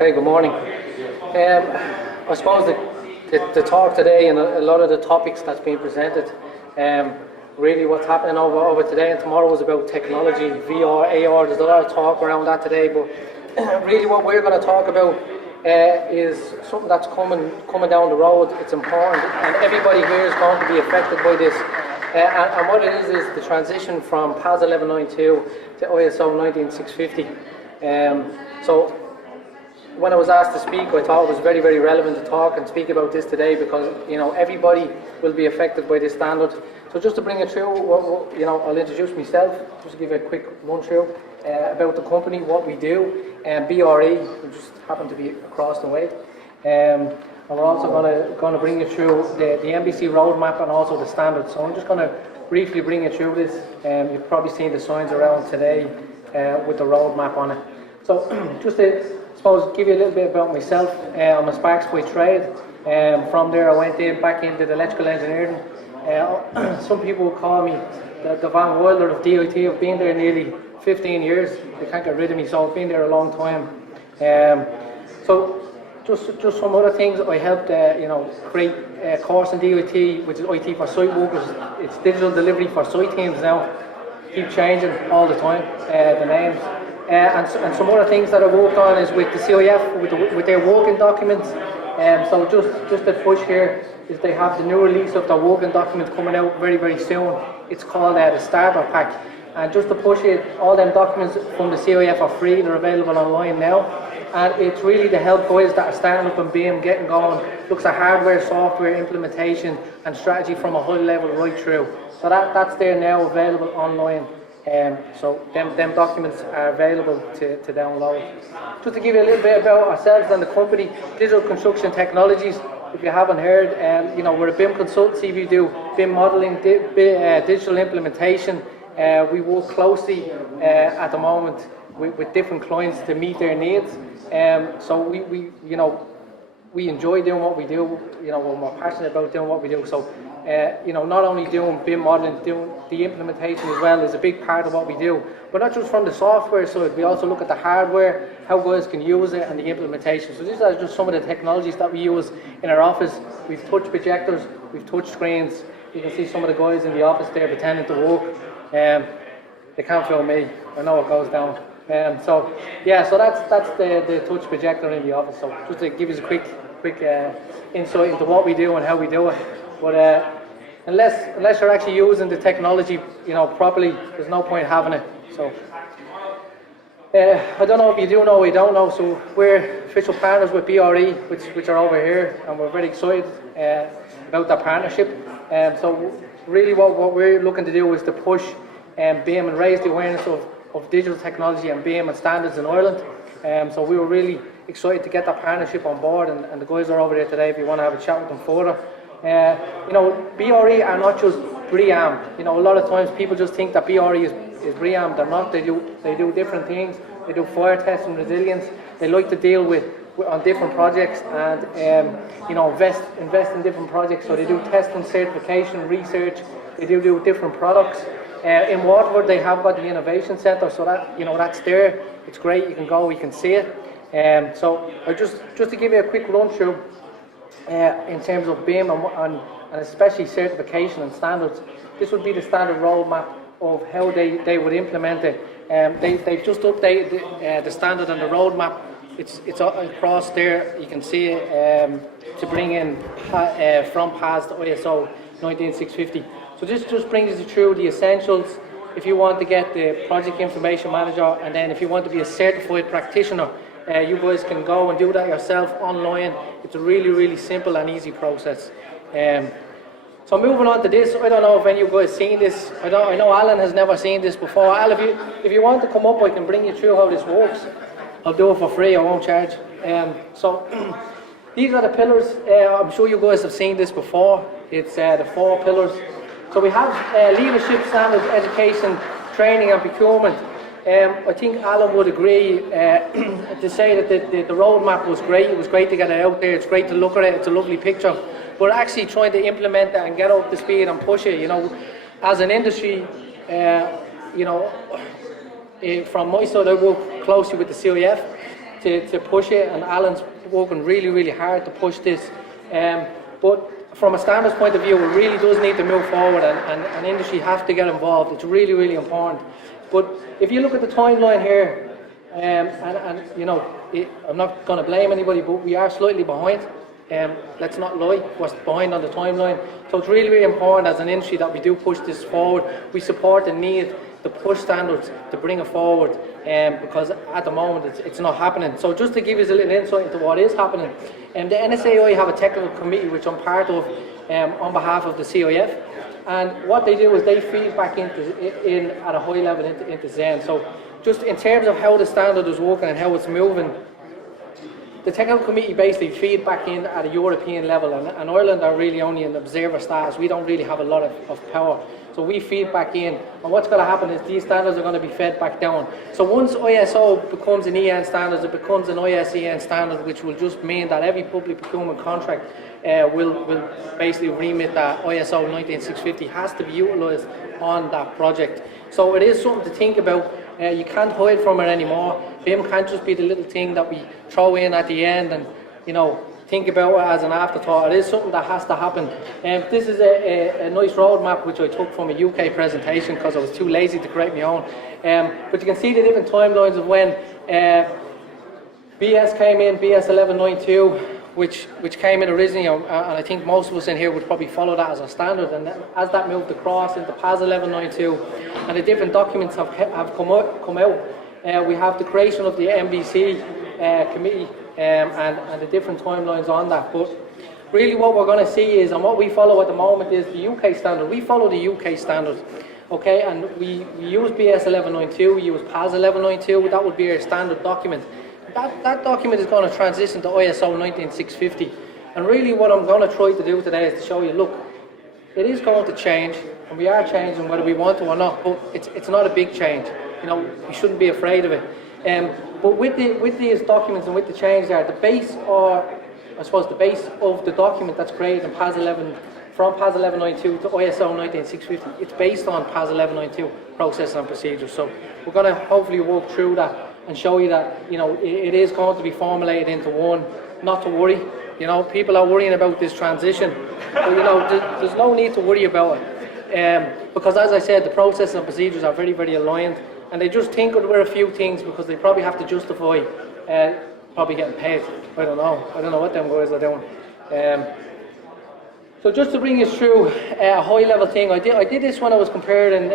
Okay, good morning. I suppose the talk today and a lot of the topics that's being presented, really what's happening over today and tomorrow is about technology, VR, AR. There's a lot of talk around that today, but really what we're going to talk about is something that's coming down the road. It's important, and everybody here is going to be affected by this. And what it is the transition from PAS 1192 to ISO 19650. So when I was asked to speak, I thought it was very, very relevant to talk and speak about this today because, you know, everybody will be affected by this standard. So just to bring it through, you know, I'll introduce myself, just to give a quick run through about the company, what we do, and BRE, we just happen to be across the way. And we're also going to bring you through the MBC roadmap and also the standards. So I'm just going to briefly bring you through this. You've probably seen the signs around today with the roadmap on it. So just to, I suppose, give you a little bit about myself. I'm a Sparks by trade. From there I went back into the electrical engineering. Some people will call me the Van Wilder of DIT. I've been there nearly 15 years. They can't get rid of me, so I've been there a long time. So just some other things. I helped create a course in DIT, which is IT for site workers. It's digital delivery for site teams now. Keep changing all the time, the names. And some other things that I worked on is with the CIF, with their working documents. So just the push here is they have the new release of the working documents coming out very, very soon. It's called the starter pack. And just to push it, all them documents from the CIF are free. They're available online now. And it's really to help guys that are starting up in BIM, getting going, looks at hardware, software, implementation and strategy from a high level right through. So that's there now, available online. So them documents are available to download. Just to give you a little bit about ourselves and the company, Digital Construction Technologies, if you haven't heard, we're a BIM consultancy. We do BIM modelling, digital implementation. We work closely at the moment with different clients to meet their needs. So we enjoy doing what we do. We're passionate about doing what we do. So not only doing BIM modelling, doing the implementation as well is a big part of what we do. But not just from the software side, we also look at the hardware, how guys can use it, and the implementation. So these are just some of the technologies that we use in our office. We've touch projectors, we've touch screens. You can see some of the guys in the office there pretending to work. They can't film me. I know it goes down. So that's the touch projector in the office. So just to give you a quick insight into what we do and how we do it. But unless you're actually using the technology, properly, there's no point having it. So I don't know if you do know or you don't know. So we're official partners with BRE, which are over here, and we're very excited about that partnership. So really, what we're looking to do is to push BIM and raise the awareness of digital technology and BIM and standards in Ireland. So we were really excited to get that partnership on board, and the guys are over there today if you want to have a chat with them further. BRE are not just BREEAM. A lot of times people just think that BRE is BREEAM. They're not. They do different things. They do fire test and resilience. They like to deal with on different projects and invest in different projects. So they do testing, certification, research. They do different products. In Waterford they have got the innovation centre, so that that's there. It's great. You can go, you can see it. So just to give you a quick run through in terms of BIM and especially certification and standards, this would be the standard roadmap of how they would implement it. They've just updated the standard and the roadmap. It's across there. You can see it to bring in from PAS to ISO 19650. So this just brings you through the essentials. If you want to get the project information manager, and then if you want to be a certified practitioner, you guys can go and do that yourself online. It's a really, really simple and easy process. So moving on to this, I don't know if any of you guys seen this. I know Alan has never seen this before. Alan, if you want to come up, I can bring you through how this works. I'll do it for free, I won't charge. So these are the pillars. I'm sure you guys have seen this before. It's the 4 pillars. So we have leadership, standards, education, training and procurement. I think Alan would agree to say that the roadmap was great. It was great to get it out there. It's great to look at it. It's a lovely picture. But actually trying to implement it and get up to speed and push it, as an industry, from my side, I work closely with the CIF. to push it, and Alan's working really hard to push this. But from a standards point of view, it really does need to move forward, and industry has to get involved. It's really important. But if you look at the timeline here, and you know, I'm not going to blame anybody, but we are slightly behind. Let's not lie, we're behind on the timeline. So it's really important as an industry that we do push this forward. We support the need to push standards to bring it forward, because at the moment it's not happening. So just to give you a little insight into what is happening, the NSAI have a technical committee which I'm part of on behalf of the CIF, and what they do is they feed back at a high level into Zen. So just in terms of how the standard is working and how it's moving, the technical committee basically feed back in at a European level, and Ireland are really only an observer status. We don't really have a lot of power. So we feed back in, and what's going to happen is these standards are going to be fed back down. So once ISO becomes an EN standard, it becomes an ISEN standard, which will just mean that every public procurement contract will basically remit that ISO 19650 has to be utilised on that project. So it is something to think about. You can't hide from it anymore. BIM can't just be the little thing that we throw in at the end and, you know, think about it as an afterthought. It is something that has to happen. This is a nice roadmap which I took from a UK presentation because I was too lazy to create my own. But you can see the different timelines of when BS came in, BS 1192, which came in originally, and I think most of us in here would probably follow that as a standard. And then as that moved across into PAS 1192, and the different documents have come out, we have the creation of the MBC committee. And the different timelines on that. But really what we're going to see is, and what we follow at the moment is the UK standard. We follow the UK standard, okay, and we use BS 1192, we use PAS 1192, that would be our standard document. That document is going to transition to ISO 19650, and really what I'm going to try to do today is to show you, look, it is going to change, and we are changing whether we want to or not, but it's not a big change. You know, we shouldn't be afraid of it. But with these documents and with the change there, the base, or I suppose the base of the document that's created in PAS 11, from PAS 1192 to ISO 19650, it's based on PAS 1192 processes and procedures. So we're going to hopefully walk through that and show you that, you know, it is going to be formulated into one. Not to worry, you know, people are worrying about this transition, but you know, there's no need to worry about it, because as I said, the processes and procedures are very aligned. And they just tinkered with a few things because they probably have to justify probably getting paid. I don't know what them guys are doing. So just to bring us through a high level thing, I did this when I was comparing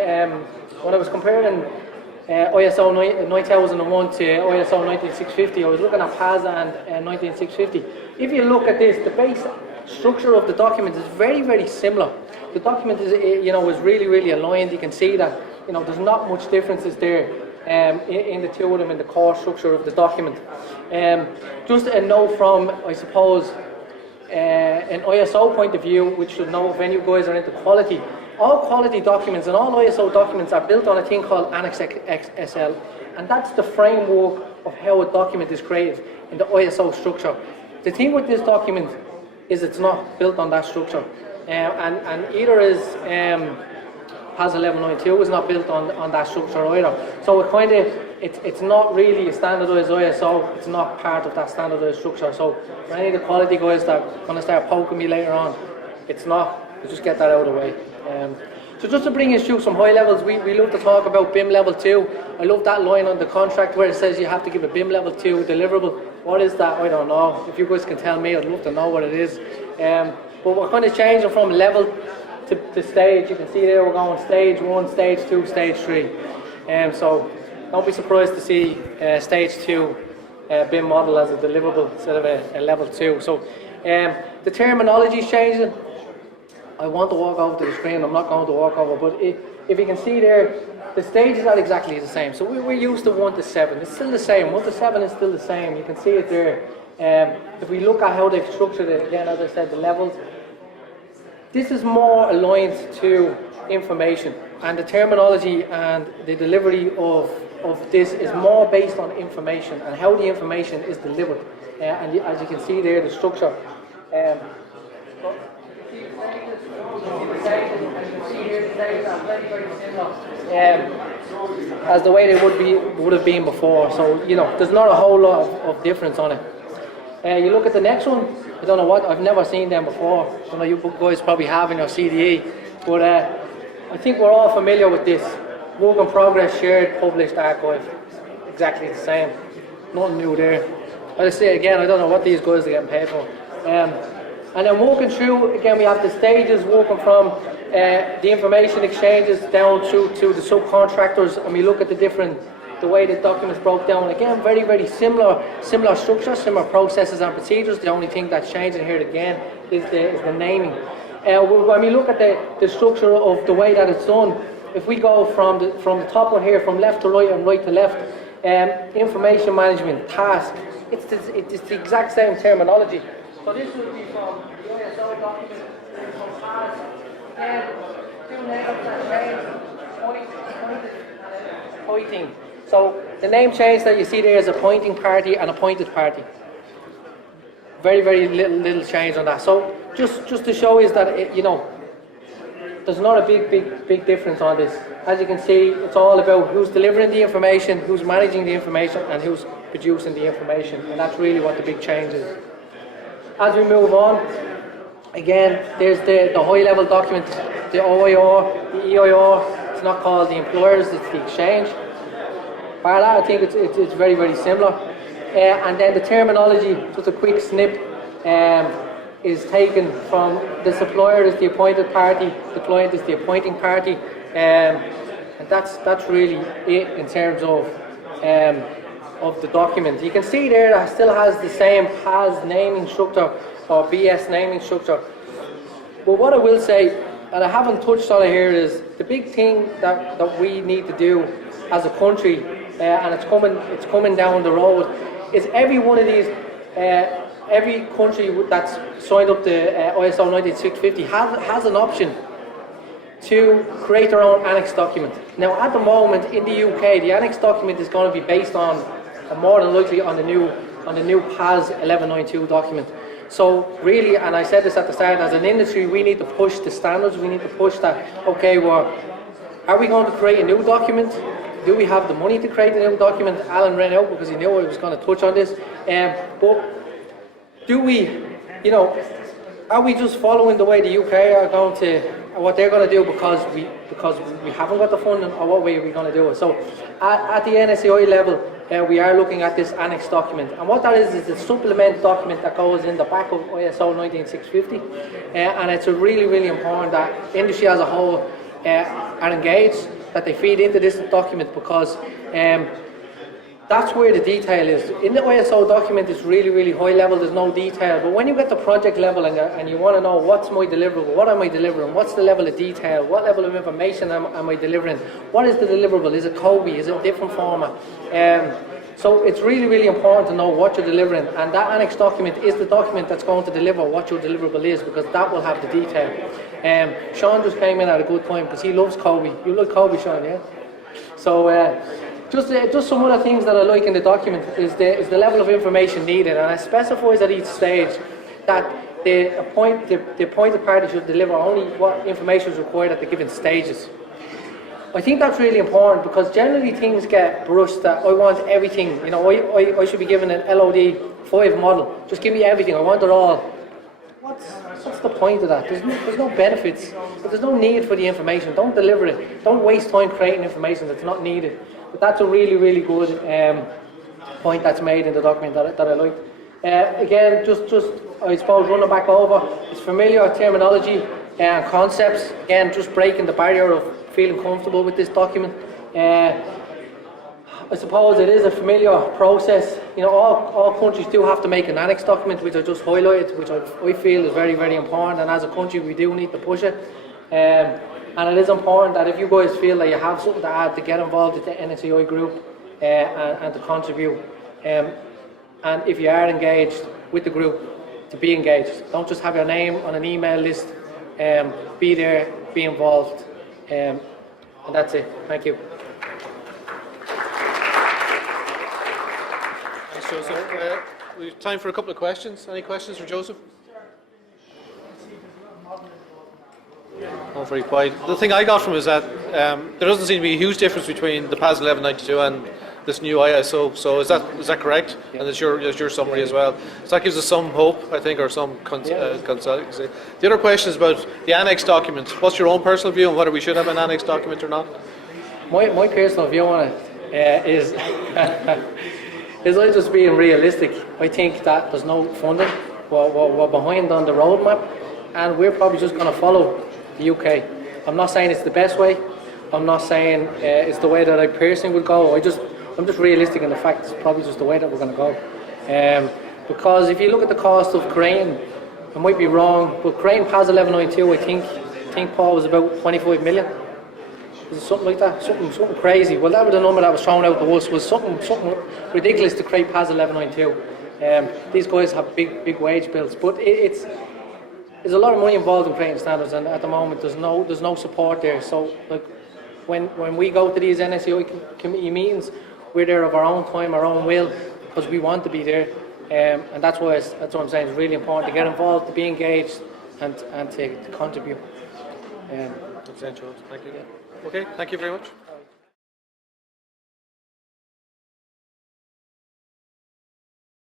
ISO 9001 to ISO 19650. I was looking at PAS and 19650. If you look at this, the base structure of the document is very similar. The document is, you know, is really aligned. You can see that, you know, there's not much differences there in the two of them in the core structure of the document. Just a note from, I suppose, an ISO point of view, which should know if any guys are into quality. All quality documents and all ISO documents are built on a thing called Annex SL, and that's the framework of how a document is created in the ISO structure. The thing with this document is it's not built on that structure, and either is PAS 1192 is not built on that structure either. So it kind of, it's not really a standardized ISO, it's not part of that standardized structure. So for any of the quality guys that are going to start poking me later on, it's not, just get that out of the way. So just to bring us through some high levels, we love to talk about BIM level 2. I love that line on the contract where it says you have to give a BIM level 2 deliverable. What is that? I don't know. If you guys can tell me, I'd love to know what it is. But we're kind of changing from level to stage. You can see there we're going stage 1, stage 2, stage 3. So don't be surprised to see stage 2 BIM model as a deliverable instead of a level 2. So the terminology is changing. I want to walk over to the screen, I'm not going to walk over, but if you can see there, the stages are exactly the same. So we're used to 1 to 7, it's still the same, 1 to 7 is still the same, you can see it there. If we look at how they've structured it, again, as I said, the levels, this is more aligned to information, and the terminology and the delivery of this is more based on information and how the information is delivered. And as you can see there, the structure. As the way they would have been before. So there's not a whole lot of difference on it. You look at the next one. I don't know what, I've never seen them before. I don't know, you guys probably have in your CDE, but I think we're all familiar with this. Work in progress, shared, published archive. Exactly the same. Nothing new there. I'll say again, I don't know what these guys are getting paid for. And then walking through, again, we have the stages, walking from the information exchanges down through to the subcontractors, and we look at the way the documents broke down. Again, very, very similar structure, similar processes and procedures. The only thing that's changing here again is the naming. When we look at the structure of the way that it's done, if we go from the top one here, from left to right and right to left, information management, task, it's the exact same terminology. So this will be from the ISO document, from task, and two names that change, pointing. So the name change that you see there is appointing party and appointed party. Very, very little change on that. So just to show is that there's not a big difference on this. As you can see, it's all about who's delivering the information, who's managing the information, and who's producing the information. And that's really what the big change is. As we move on, again, there's the high-level document, the OIR, the EIR. It's not called the employers, it's the exchange. By that, I think it's very, very similar. And then the terminology, just a quick snip, is taken from the supplier is the appointed party, the client is the appointing party, and that's really it in terms of the document. You can see there that it still has the same PAS naming structure or BS naming structure. But what I will say, and I haven't touched on it here, is the big thing that we need to do as a country, and it's coming down the road, is every one of these, every country that's signed up to ISO 19650 has an option to create their own annex document. Now, at the moment in the UK, the annex document is going to be based on, more than likely, on the new PAS 1192 document. So really, and I said this at the start, as an industry, we need to push the standards. We need to push that. Okay, well, are we going to create a new document? Do we have the money to create a new document? Alan ran out because he knew I was going to touch on this. But do we, are we just following the way the UK are going to, what they're going to do because we haven't got the funding, or what way are we going to do it? So at the NSAI level, we are looking at this annex document, and what that is the supplement document that goes in the back of ISO 19650, and it's really, really important that industry as a whole are engaged, that they feed into this document, because that's where the detail is. In the ISO document, it's really, really high level, there's no detail. But when you get the project level and you want to know what's my deliverable, what am I delivering, what's the level of detail, what level of information am I delivering, what is the deliverable, is it COBE, is it a different format? So it's really, really important to know what you're delivering, and that annex document is the document that's going to deliver what your deliverable is, because that will have the detail. Sean just came in at a good time because he loves COBE. You like COBE, Sean, yeah? So just some other things that I like in the document is the level of information needed, and it specifies at each stage that the appointed party should deliver only what information is required at the given stages. I think that's really important, because generally things get brushed that I want everything, I should be given an LOD 5 model, just give me everything, I want it all. What's the point of that? There's no benefits, there's no need for the information, don't deliver it, don't waste time creating information that's not needed. But that's a really, really good point that's made in the document that I like. Again, just I suppose running back over, it's familiar terminology and concepts, again just breaking the barrier of feeling comfortable with this document. I suppose it is a familiar process. All countries do have to make an annex document, which I just highlighted, which I feel is very, very important, and as a country we do need to push it. And it is important that if you guys feel that you have something to add, to get involved with the NSAI group and to contribute. And if you are engaged with the group, to be engaged. Don't just have your name on an email list. Be there, be involved. And that's it. Thank you. Thanks, Joseph. We have time for a couple of questions. Any questions for Joseph? Oh, very quiet. The thing I got from it is that there doesn't seem to be a huge difference between the PAS 1192 and this new ISO. So is that correct? Yeah. And it's your summary as well. So that gives us some hope, I think, or some consultancy. The other question is about the Annex Documents. What's your own personal view on whether we should have an Annex Document or not? My personal view on it is is I just being realistic. I think that there's no funding. We're behind on the roadmap, and we're probably just going to follow the UK. I'm not saying it's the best way. I'm not saying it's the way that I personally would go. I'm just realistic in the fact it's probably just the way that we're going to go. Because if you look at the cost of crane, I might be wrong, but crane PAS 1192, I think Paul was about 25 million. Was it something like that? Something crazy. Well, that was the number that was thrown out to us. Was something ridiculous to create PAS 1192. These guys have big wage bills, but there's a lot of money involved in creating standards, and at the moment there's no support there. So like when we go to these NSEI committee meetings, we're there of our own time, our own will, because we want to be there, and that's what I'm saying. It's really important to get involved, to be engaged, and to contribute. Thank you. Okay, thank you very much.